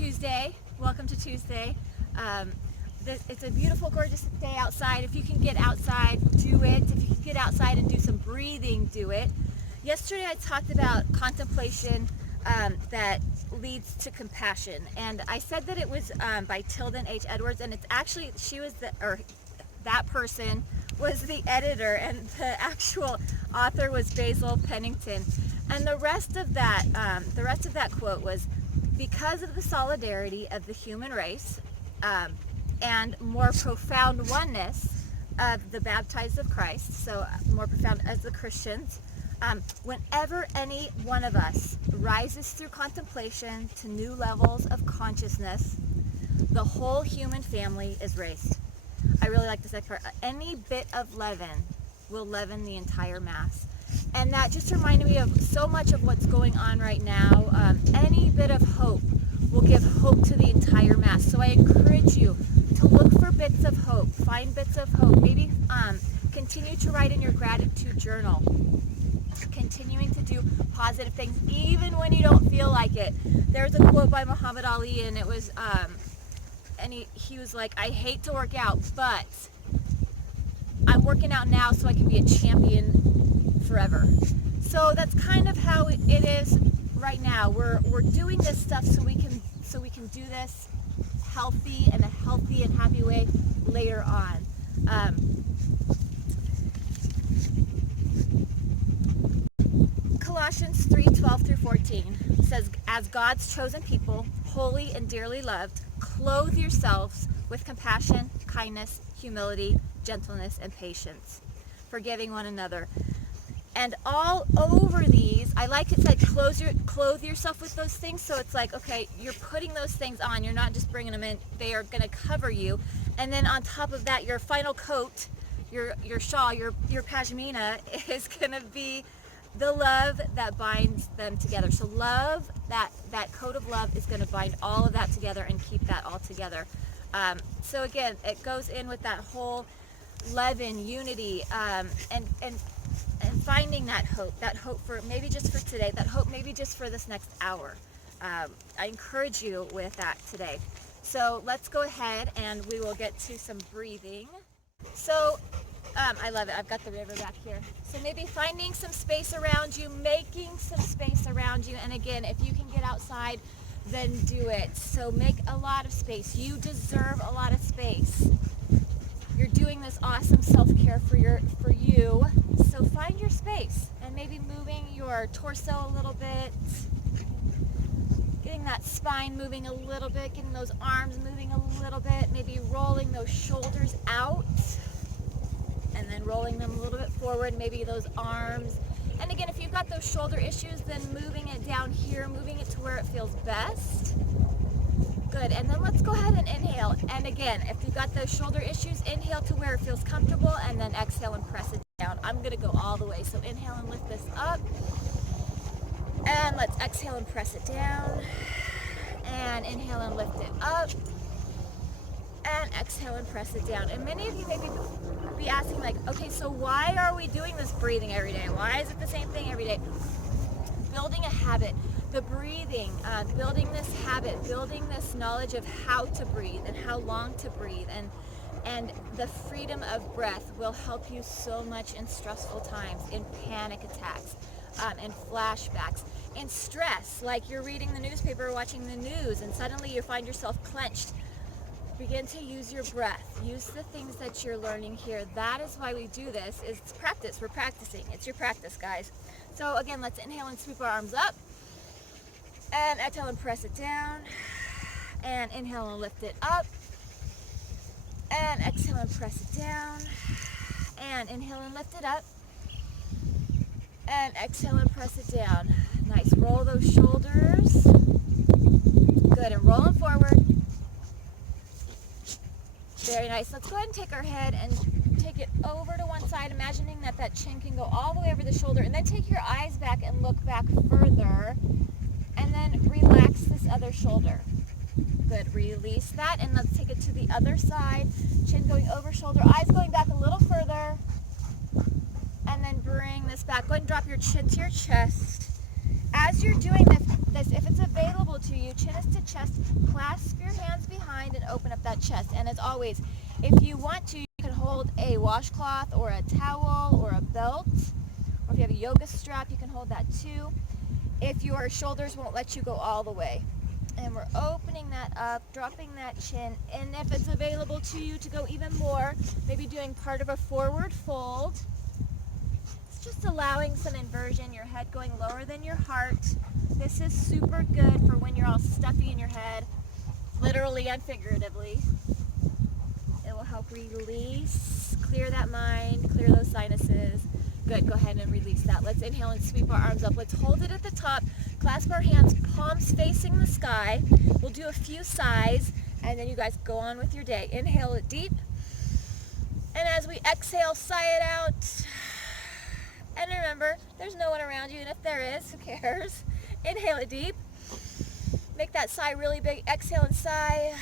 Tuesday. Welcome to Tuesday. It's a beautiful, gorgeous day outside. If you can get outside, do it. If you can get outside and do some breathing, do it. Yesterday I talked about contemplation that leads to compassion, and I said that it was by Tilden H. Edwards, and it's actually, that person was the editor, and the actual author was Basil Pennington. And the rest of that quote was, because of the solidarity of the human race and more profound oneness of the baptized of Christ, so more profound as the Christians, whenever any one of us rises through contemplation to new levels of consciousness, the whole human family is raised. I really like this next part. Any bit of leaven will leaven the entire mass. And that just reminded me of so much of what's going on right now. Any bit of hope will give hope to the entire mass. So I encourage you to look for bits of hope, find bits of hope. Maybe continue to write in your gratitude journal. Continuing to do positive things, even when you don't feel like it. There's a quote by Muhammad Ali, and it was, and he was like, I hate to work out, but I'm working out now so I can be a champion forever. So that's kind of how it is right now. We're doing this stuff so we can do this healthy in a healthy and happy way later on. Colossians 3:12-14 says, as God's chosen people, holy and dearly loved, clothe yourselves with compassion, kindness, humility, gentleness, and patience, forgiving one another. And all over these, I like it said, clothe yourself with those things. So it's like, okay, you're putting those things on. You're not just bringing them in. They are going to cover you. And then on top of that, your final coat, your shawl, your pashmina is going to be the love that binds them together. So love, that coat of love is going to bind all of that together and keep that all together. So again, it goes in with that whole leaven, unity, and finding that hope for maybe just for today, that hope maybe just for this next hour. I encourage you with that today. So let's go ahead and we will get to some breathing. So I love it. I've got the river back here. So maybe finding some space around you, making some space around you. And again, if you can get outside, then do it. So make a lot of space. You deserve a lot of space. You're doing this awesome self-care for you. So find your space and maybe moving your torso a little bit, getting that spine moving a little bit, getting those arms moving a little bit, maybe rolling those shoulders out and then rolling them a little bit forward, maybe those arms. And again, if you've got those shoulder issues, then moving it down here, moving it to where it feels best. Good, and then let's go ahead and inhale. And again, if you've got those shoulder issues, inhale to where it feels comfortable, and then exhale and press it down. I'm gonna go all the way, so inhale and lift this up. And let's exhale and press it down. And inhale and lift it up. And exhale and press it down. And many of you may be asking, like, okay, so why are we doing this breathing every day? Why is it the same thing every day? Building a habit. The breathing, building this habit, building this knowledge of how to breathe and how long to breathe, and the freedom of breath will help you so much in stressful times, in panic attacks, in flashbacks, in stress, like you're reading the newspaper or watching the news and suddenly you find yourself clenched. Begin to use your breath. Use the things that you're learning here. That is why we do this, is practice. We're practicing. It's your practice, guys. So again, let's inhale and sweep our arms up. And exhale and press it down. And inhale and lift it up. And exhale and press it down. And inhale and lift it up. And exhale and press it down. Nice. Roll those shoulders. Good. And roll them forward. Very nice. Let's go ahead and take our head and take it over to one side, imagining that chin can go all the way over the shoulder. And then take your eyes back and look back further. And then relax this other shoulder. Good, release that, and let's take it to the other side. Chin going over shoulder, eyes going back a little further. And then bring this back. Go ahead and drop your chin to your chest. As you're doing this, if it's available to you, chin is to chest. chest, clasp your hands behind and open up that chest. And as always, if you want to, you can hold a washcloth or a towel or a belt, or if you have a yoga strap, you can hold that too, if your shoulders won't let you go all the way. And we're opening that up, dropping that chin, and if it's available to you to go even more, maybe doing part of a forward fold. It's just allowing some inversion, your head going lower than your heart. This is super good for when you're all stuffy in your head, literally and figuratively. It will help release, clear that mind, clear those sinuses. Good, go ahead and release that. Let's inhale and sweep our arms up. Let's hold it at the top, clasp our hands, palms facing the sky. We'll do a few sighs, and then you guys go on with your day. Inhale it deep, and as we exhale, sigh it out. And remember, there's no one around you, and if there is, who cares? Inhale it deep. Make that sigh really big. Exhale and sigh.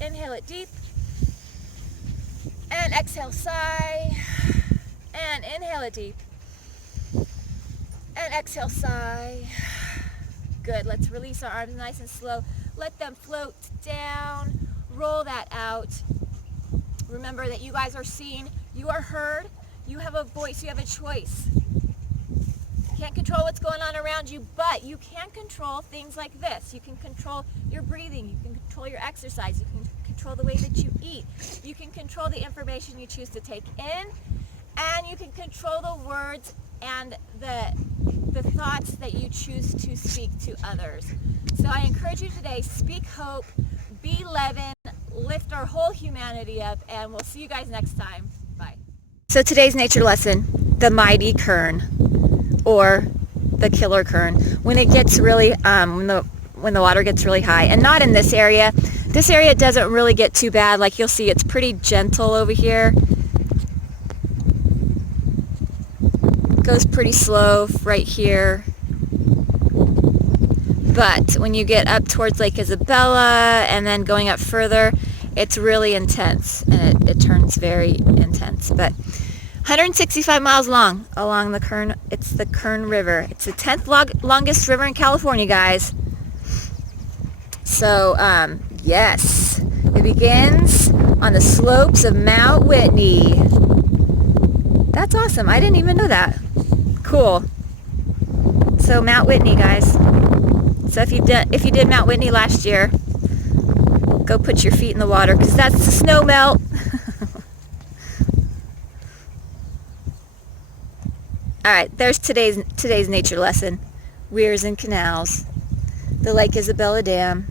Inhale it deep. And exhale, sigh. And inhale it deep. And exhale, sigh. Good. Let's release our arms nice and slow. Let them float down. Roll that out. Remember that you guys are seen. You are heard. You have a voice. You have a choice. Can't control what's going on around you, but you can control things like this. You can control your breathing. You can control your exercise. You can control the way that you eat. You can control the information you choose to take in, and you can control the words and the thoughts that you choose to speak to others. So I encourage you today, speak hope, be leaven, lift our whole humanity up, and we'll see you guys next time. Bye. So today's nature lesson, the mighty kern, or the killer kern. When it gets really, when the water gets really high, and not in this area. This area doesn't really get too bad. Like you'll see, it's pretty gentle over here. Goes pretty slow right here. But when you get up towards Lake Isabella and then going up further, it's really intense, and it turns very intense. But 165 miles long along the Kern. It's the Kern River. It's the 10th longest river in California, guys. So, yes, it begins on the slopes of Mount Whitney. That's awesome. I didn't even know that. Cool. So Mount Whitney, guys. So if you did Mount Whitney last year, go put your feet in the water, because that's the snow melt. All right, there's today's nature lesson. Weirs and canals. The Lake Isabella Dam.